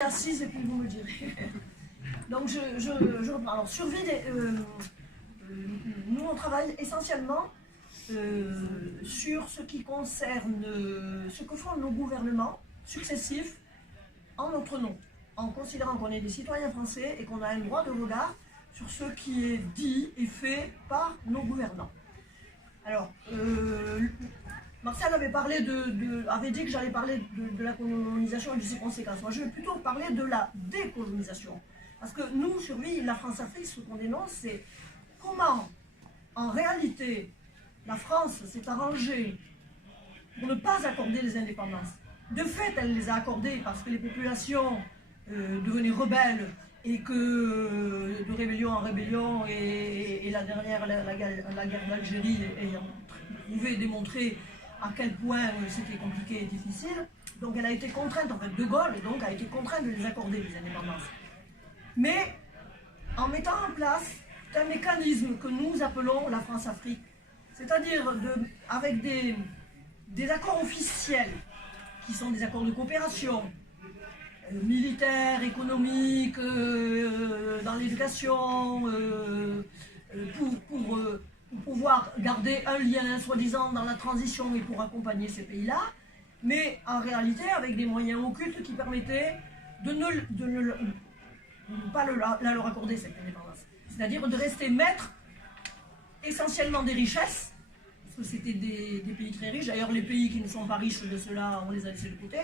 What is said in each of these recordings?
assise et puis vous me direz. Donc je reprends. Alors survie, nous on travaille essentiellement sur ce qui concerne ce que font nos gouvernements successifs en notre nom, en considérant qu'on est des citoyens français et qu'on a un droit de regard sur ce qui est dit et fait par nos gouvernants. Alors, Martial avait dit que j'allais parler de la colonisation et de ses conséquences. Moi, je vais plutôt parler de la décolonisation. Parce que nous, sur la France-Afrique, ce qu'on dénonce, c'est comment, en réalité, la France s'est arrangée pour ne pas accorder les indépendances. De fait, elle les a accordées parce que les populations devenaient rebelles et que de rébellion en rébellion et la dernière, la guerre d'Algérie, ayant prouvé, démontré à quel point c'était compliqué et difficile. Donc elle a été contrainte, en fait, De Gaulle donc, a été contrainte de les accorder, les indépendances. Mais en mettant en place un mécanisme que nous appelons la France-Afrique, c'est-à-dire avec des accords officiels, qui sont des accords de coopération, militaire, économique, dans l'éducation, pour pouvoir garder un lien, soi-disant, dans la transition et pour accompagner ces pays-là, mais en réalité avec des moyens occultes qui permettaient de ne pas leur accorder cette indépendance. C'est-à-dire de rester maître essentiellement des richesses, parce que c'était des pays très riches. D'ailleurs, les pays qui ne sont pas riches de cela, on les a laissés de côté.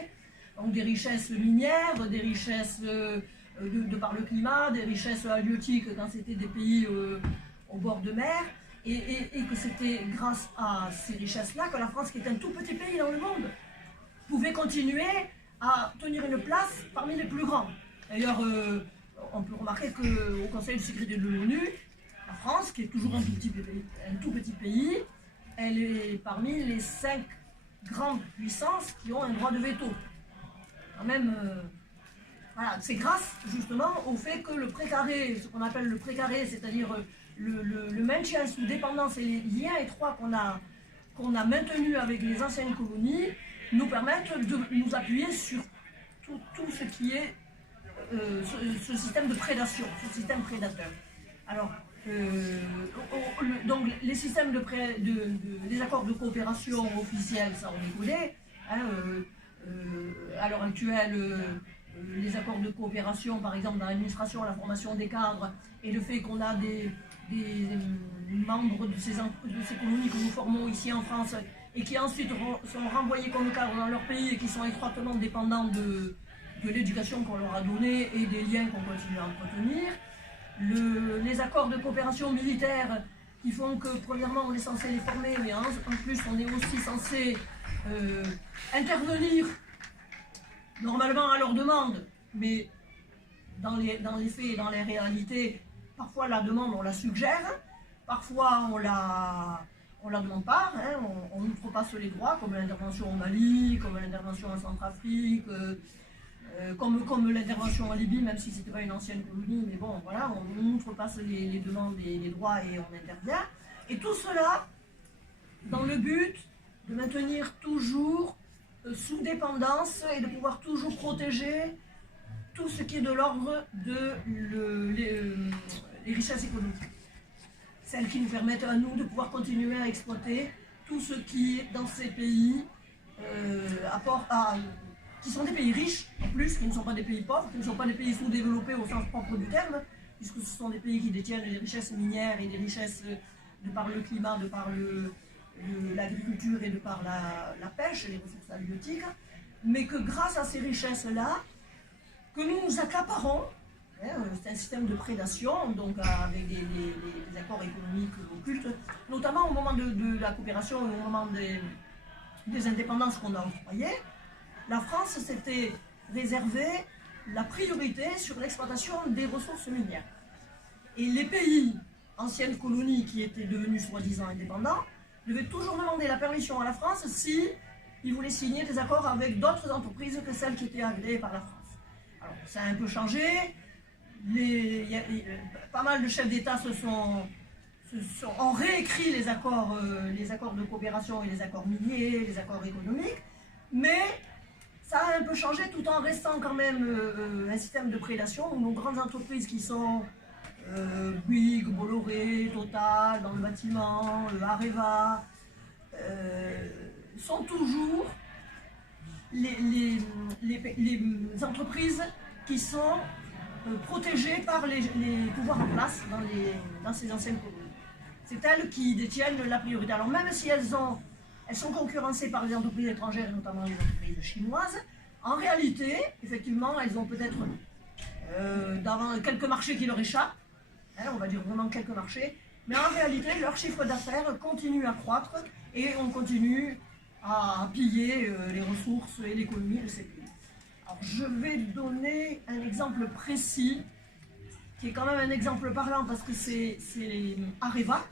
Donc des richesses minières, des richesses de par le climat, des richesses halieutiques quand c'était des pays au bord de mer, et que c'était grâce à ces richesses-là que la France, qui est un tout petit pays dans le monde, pouvait continuer à tenir une place parmi les plus grands. D'ailleurs, on peut remarquer qu'au Conseil de sécurité de l'ONU, la France, qui est toujours un tout petit pays, elle est parmi les 5 grandes puissances qui ont un droit de veto. Quand même, voilà, c'est grâce justement au fait que le précaré, ce qu'on appelle le précaré, c'est-à-dire le maintien sous dépendance et les liens étroits qu'on a maintenus avec les anciennes colonies, nous permettent de nous appuyer sur tout ce qui est ce système de prédation, ce système prédateur. Alors, donc les systèmes les accords de coopération officiels, ça on les connaît, hein, à l'heure actuelle, les accords de coopération, par exemple dans l'administration, la formation des cadres, et le fait qu'on a des membres de ces colonies que nous formons ici en France, et qui ensuite sont renvoyés comme cadres dans leur pays et qui sont étroitement dépendants de l'éducation qu'on leur a donnée et des liens qu'on continue à entretenir. Les accords de coopération militaire qui font que, premièrement, on est censé les former, mais en plus, on est aussi censé intervenir normalement à leur demande, mais dans les faits et dans les réalités, parfois la demande, on la suggère, parfois on la demande pas, hein, on outrepasse les droits, comme l'intervention au Mali, comme l'intervention en Centrafrique, comme l'intervention en Libye, même si ce n'était pas une ancienne colonie, mais bon, voilà, on outrepasse les demandes et les droits et on intervient. Et tout cela dans le but de maintenir toujours sous dépendance et de pouvoir toujours protéger tout ce qui est de l'ordre les richesses économiques. Celles qui nous permettent à nous de pouvoir continuer à exploiter tout ce qui, dans ces pays, qui sont des pays riches, en plus, qui ne sont pas des pays pauvres, qui ne sont pas des pays sous-développés au sens propre du terme, puisque ce sont des pays qui détiennent des richesses minières et des richesses de par le climat, de par l'agriculture et de par la pêche, les ressources halieutiques, mais que grâce à ces richesses-là, que nous accaparons, hein, c'est un système de prédation, donc avec des accords économiques occultes, notamment au moment de la coopération et au moment des indépendances qu'on a octroyées. La France s'était réservé la priorité sur l'exploitation des ressources minières. Et les pays, anciennes colonies qui étaient devenus soi-disant indépendants, devaient toujours demander la permission à la France si ils voulaient signer des accords avec d'autres entreprises que celles qui étaient agréées par la France. Alors, ça a un peu changé. Pas mal de chefs d'État ont réécrit les accords de coopération et les accords miniers, les accords économiques, mais Ça a un peu changé tout en restant quand même un système de prédation où nos grandes entreprises qui sont Bouygues, Bolloré, Total dans le bâtiment, Areva, sont toujours les entreprises qui sont protégées par les pouvoirs en place dans ces anciennes colonies. C'est elles qui détiennent la priorité. Alors même si elles sont concurrencées par les entreprises étrangères, et notamment les entreprises chinoises, en réalité, effectivement, elles ont peut-être quelques marchés qui leur échappent, hein, on va dire vraiment quelques marchés, mais en réalité, leur chiffre d'affaires continue à croître et on continue à piller les ressources et l'économie de ces pays. Alors, je vais donner un exemple précis, qui est quand même un exemple parlant parce que c'est Areva.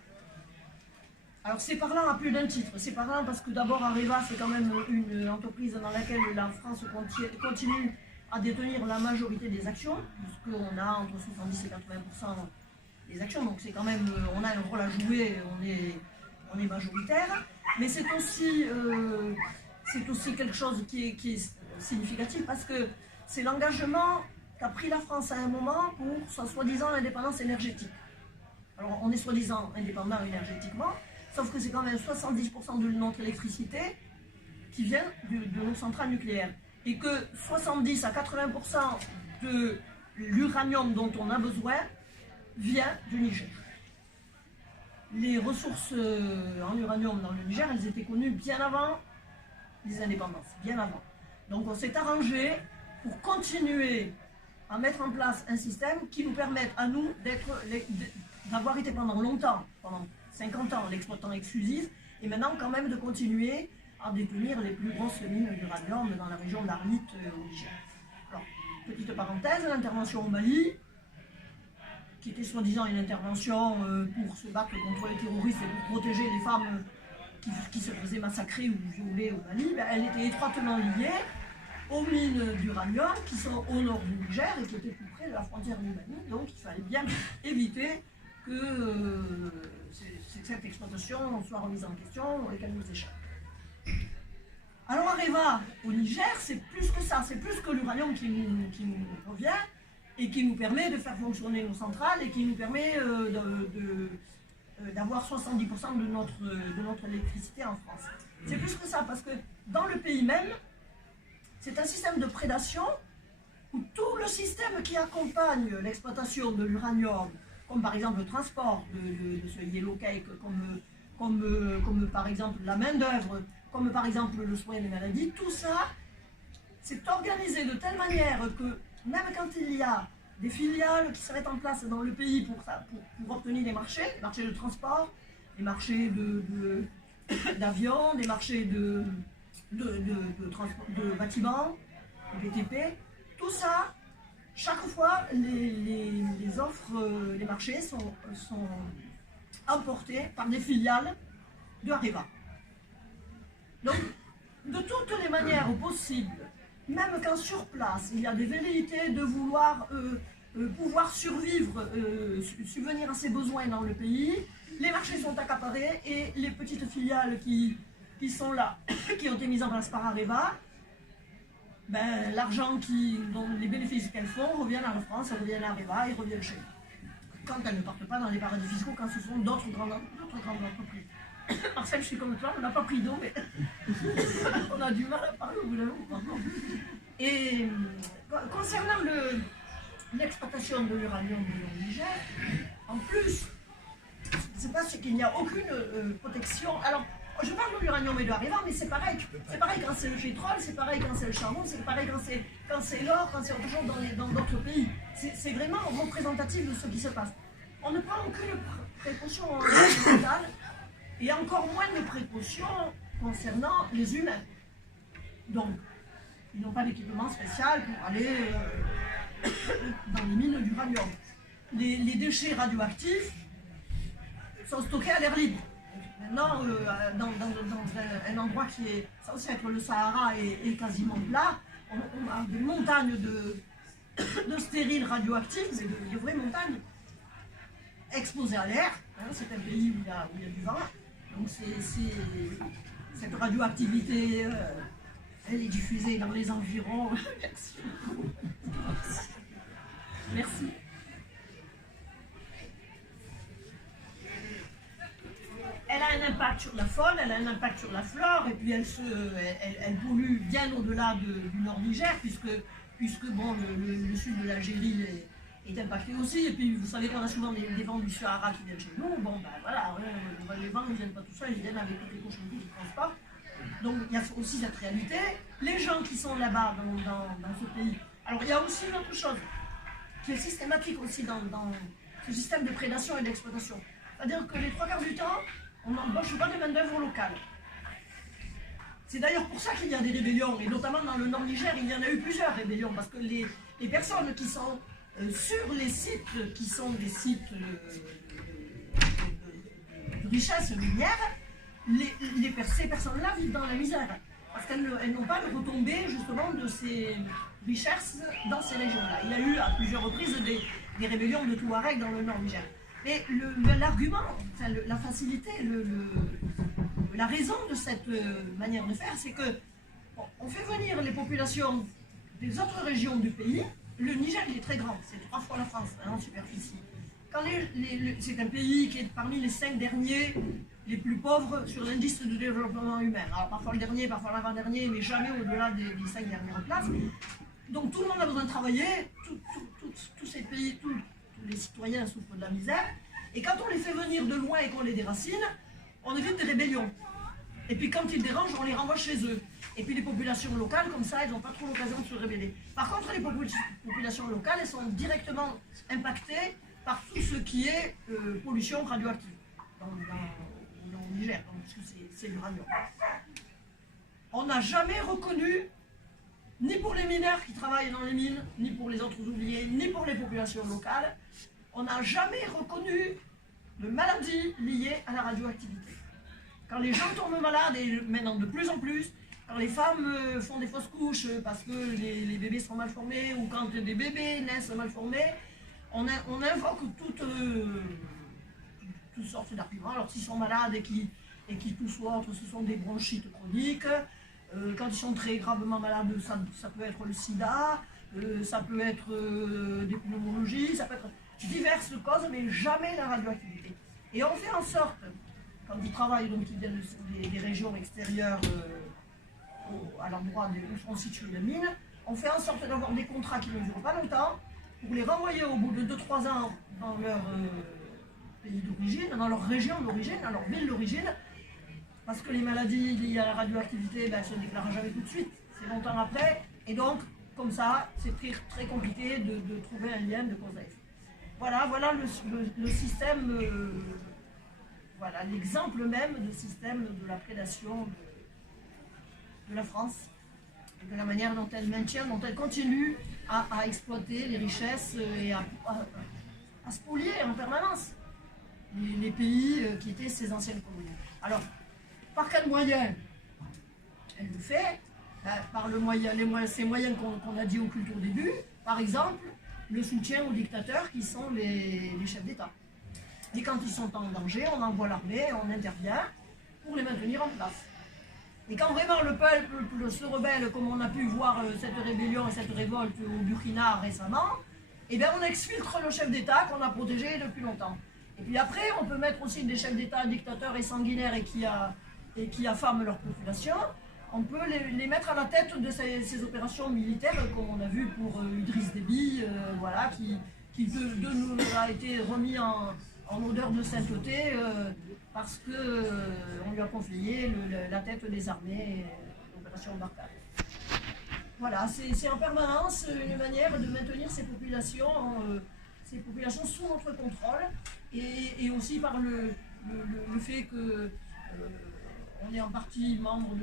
Alors c'est parlant à plus d'un titre. C'est parlant parce que d'abord Areva, c'est quand même une entreprise dans laquelle la France continue à détenir la majorité des actions, puisqu'on a entre 70 et 80% des actions, donc c'est quand même, on a un rôle à jouer, on est majoritaire, mais c'est aussi quelque chose qui est significatif parce que c'est l'engagement qu'a pris la France à un moment pour sa soi-disant indépendance énergétique. Alors on est soi-disant indépendant énergétiquement, sauf que c'est quand même 70% de notre électricité qui vient de nos centrales nucléaires. Et que 70 à 80% de l'uranium dont on a besoin vient du Niger. Les ressources en uranium dans le Niger, elles étaient connues bien avant les indépendances, bien avant. Donc on s'est arrangé pour continuer à mettre en place un système qui nous permette à nous d'avoir été pendant longtemps, pendant 50 ans, l'exploitant exclusif, et maintenant quand même de continuer à détenir les plus grosses mines d'uranium dans la région d'Arlit au Niger. Alors, petite parenthèse, l'intervention au Mali, qui était soi-disant une intervention pour se battre contre les terroristes et pour protéger les femmes qui se faisaient massacrer ou violer au Mali, elle était étroitement liée aux mines d'uranium qui sont au nord du Niger et qui étaient tout près de la frontière du Mali. Donc il fallait bien éviter que cette exploitation soit remise en question et qu'elle nous échappe. Alors Areva au Niger, c'est plus que ça, c'est plus que l'uranium qui nous revient et qui nous permet de faire fonctionner nos centrales et qui nous permet d'avoir 70% de notre électricité en France. C'est plus que ça, parce que dans le pays même, c'est un système de prédation où tout le système qui accompagne l'exploitation de l'uranium, comme par exemple le transport de ce yellow cake, comme par exemple la main-d'œuvre, comme par exemple le soin des maladies, tout ça, c'est organisé de telle manière que même quand il y a des filiales qui se mettent en place dans le pays pour obtenir des marchés de transport, des marchés d'avions, des marchés de bâtiments, de BTP, tout ça, chaque fois, les offres, les marchés sont emportés par des filiales de Areva. Donc, de toutes les manières possibles, même quand sur place, il y a des velléités de vouloir pouvoir survivre, subvenir à ses besoins dans le pays, les marchés sont accaparés et les petites filiales qui sont là, qui ont été mises en place par Areva, ben, l'argent dont les bénéfices qu'elles font reviennent à la France, reviennent à Areva et reviennent chez nous. Quand elles ne partent pas dans les paradis fiscaux, quand ce sont d'autres grandes entreprises. Marcel, je suis comme toi, on n'a pas pris d'eau, mais on a du mal à parler au bout d'un moment. Et concernant l'exploitation de l'uranium au Niger, en plus, c'est pas qu'il n'y a aucune protection. Alors, je parle de l'uranium et de l'Areva, mais c'est pareil. C'est pareil quand c'est le pétrole, c'est pareil quand c'est le charbon, c'est pareil quand c'est l'or, quand c'est autre chose dans d'autres pays. C'est vraiment représentatif de ce qui se passe. On ne prend aucune précaution environnementale et encore moins de précautions concernant les humains. Donc, ils n'ont pas d'équipement spécial pour aller dans les mines d'uranium. Les déchets radioactifs sont stockés à l'air libre. Maintenant, dans un endroit qui est censé être le Sahara et quasiment plat, on a des montagnes de stériles radioactifs, mais de vraies montagnes exposées à l'air. Hein, c'est un pays où il y a du vent. Donc cette radioactivité Elle est diffusée dans les environs. Merci beaucoup. Merci. Elle a un impact sur la faune, elle a un impact sur la flore, et puis elle pollue bien au-delà du nord Niger, puisque bon, le sud de l'Algérie est impacté aussi. Et puis vous savez qu'on a souvent des vents du Sahara qui viennent chez nous. Bon, ben voilà, les vents ne viennent pas tout seuls, ils viennent avec toutes les cochonneries qu'ils transportent. Donc il y a aussi cette réalité. Les gens qui sont là-bas dans ce pays. Alors il y a aussi une autre chose qui est systématique aussi dans ce système de prédation et d'exploitation. C'est-à-dire que les 3/4 du temps, on n'embauche pas de main-d'œuvre locale. C'est d'ailleurs pour ça qu'il y a des rébellions, et notamment dans le nord Niger, il y en a eu plusieurs rébellions, parce que les personnes qui sont sur les sites qui sont des sites de richesse minière, ces personnes-là vivent dans la misère, parce qu'elles n'ont pas de retombées justement de ces richesses dans ces régions-là. Il y a eu à plusieurs reprises des rébellions de Touareg dans le nord Niger. Mais l'argument, enfin, la facilité, la raison de cette manière de faire, c'est que on fait venir les populations des autres régions du pays. Le Niger, il est très grand, c'est 3 fois la France en superficie. C'est un pays qui est parmi les 5 derniers les plus pauvres sur l'indice de développement humain. Alors parfois le dernier, parfois l'avant-dernier, mais jamais au-delà des 5 dernières places. Donc tout le monde a besoin de travailler, tous ces pays, tous les citoyens souffrent de la misère. Et quand on les fait venir de loin et qu'on les déracine, on évite des rébellions. Et puis quand ils dérangent, on les renvoie chez eux. Et puis les populations locales, comme ça, elles n'ont pas trop l'occasion de se rébeller. Par contre, les populations locales, elles sont directement impactées par tout ce qui est pollution radioactive dans le Niger, puisque c'est l'uranium. On n'a jamais reconnu, ni pour les mineurs qui travaillent dans les mines, ni pour les autres ouvriers, ni pour les populations locales, on n'a jamais reconnu de maladies liées à la radioactivité. Quand les gens tombent malades, et maintenant de plus en plus, quand les femmes font des fausses couches parce que les bébés sont mal formés, ou quand des bébés naissent mal formés, on invoque toutes sortes d'arguments. Alors s'ils sont malades et qui toussent ou autres, ce sont des bronchites chroniques. Quand ils sont très gravement malades, ça peut être le sida, ça peut être des pneumologies, ça peut être diverses causes, mais jamais la radioactivité. Et on fait en sorte, quand ils travaillent, donc ils viennent des régions extérieures à l'endroit où sont situées les mines, on fait en sorte d'avoir des contrats qui ne durent pas longtemps, pour les renvoyer au bout de 2-3 ans dans leur pays d'origine, dans leur région d'origine, dans leur ville d'origine, parce que les maladies liées à la radioactivité, ben, elles ne se déclarent jamais tout de suite, c'est longtemps après, et donc, comme ça, c'est très, très compliqué de trouver un lien de cause à effet. Voilà le système, voilà l'exemple même de système de la prédation de la France, et de la manière dont elle maintient, dont elle continue à exploiter les richesses et à spolier en permanence les pays qui étaient ses anciennes colonies. Alors, par quels moyens elle le fait? Par ces moyens qu'on a dit occultes au début, par exemple, le soutien aux dictateurs qui sont les chefs d'État. Et quand ils sont en danger, on envoie l'armée, on intervient pour les maintenir en place. Et quand vraiment le peuple se rebelle, comme on a pu voir cette rébellion et cette révolte au Burkina récemment, eh bien on exfiltre le chef d'État qu'on a protégé depuis longtemps. Et puis après, on peut mettre aussi des chefs d'État dictateurs et sanguinaires et qui affament leur population. On peut les mettre à la tête de ces opérations militaires, comme on a vu pour Idriss Déby, voilà, qui a été remis en odeur de sainteté parce qu'on lui a confié la tête des armées, l'opération Barkhane. Voilà, c'est en permanence une manière de maintenir ces populations sous notre contrôle, et aussi par le fait que on est en partie membre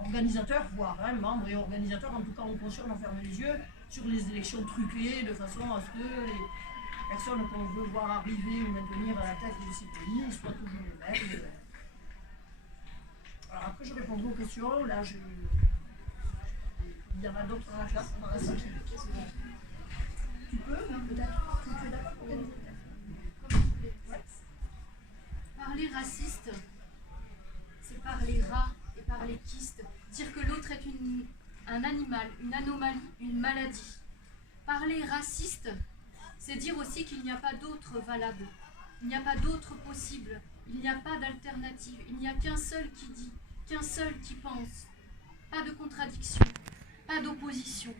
organisateur, voire membre et organisateur, en tout cas on cautionne, on ferme les yeux sur les élections truquées de façon à ce que les personnes qu'on veut voir arriver ou maintenir à la tête de ces pays soient toujours les mêmes. Alors après je répondrai aux questions, là il y en a d'autres dans la classe, dans la salle. Tu peux, peut-être. Tu es d'accord pour organiser? Ouais. Parler raciste, c'est parler rat et parler quiste dire que l'autre est un animal, une anomalie, une maladie. Parler raciste, c'est dire aussi qu'il n'y a pas d'autre valable, il n'y a pas d'autre possible, il n'y a pas d'alternative, il n'y a qu'un seul qui dit, qu'un seul qui pense. Pas de contradiction, pas d'opposition,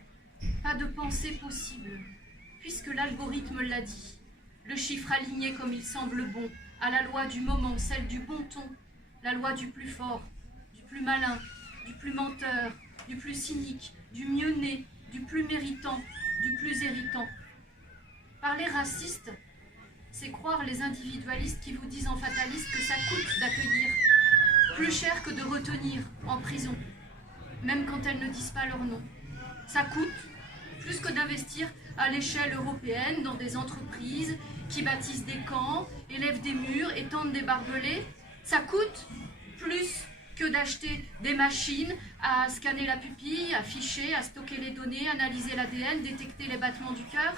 pas de pensée possible, puisque l'algorithme l'a dit. Le chiffre aligné comme il semble bon, à la loi du moment, celle du bon ton, la loi du plus fort, du plus malin, du plus menteur, du plus cynique, du mieux né, du plus méritant, du plus irritant. Parler raciste, c'est croire les individualistes qui vous disent en fataliste que ça coûte d'accueillir, plus cher que de retenir en prison, même quand elles ne disent pas leur nom. Ça coûte plus que d'investir à l'échelle européenne dans des entreprises qui bâtissent des camps, élèvent des murs, étendent des barbelés. Ça coûte plus que d'acheter des machines à scanner la pupille, à ficher, à stocker les données, analyser l'ADN, détecter les battements du cœur.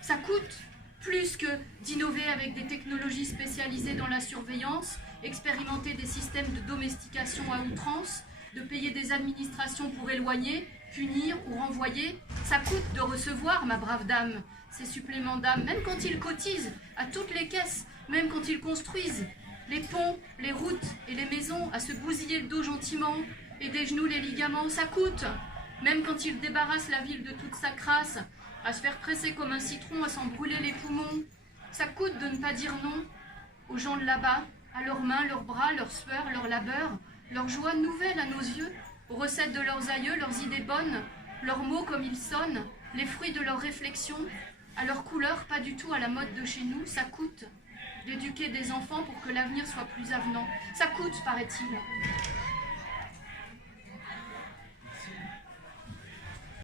Ça coûte plus que d'innover avec des technologies spécialisées dans la surveillance, expérimenter des systèmes de domestication à outrance, de payer des administrations pour éloigner, punir ou renvoyer. Ça coûte de recevoir, ma brave dame, ces suppléments d'âme, même quand ils cotisent à toutes les caisses, même quand ils construisent les ponts, les routes et les maisons, à se bousiller le dos gentiment et des genoux les ligaments. Ça coûte, même quand ils débarrassent la ville de toute sa crasse, à se faire presser comme un citron, à s'en brûler les poumons. Ça coûte de ne pas dire non aux gens de là-bas, à leurs mains, leurs bras, leurs sueurs, leurs labeurs, leurs joies nouvelles à nos yeux, aux recettes de leurs aïeux, leurs idées bonnes, leurs mots comme ils sonnent, les fruits de leurs réflexions, à leur couleur, pas du tout à la mode de chez nous. Ça coûte d'éduquer des enfants pour que l'avenir soit plus avenant. Ça coûte, paraît-il.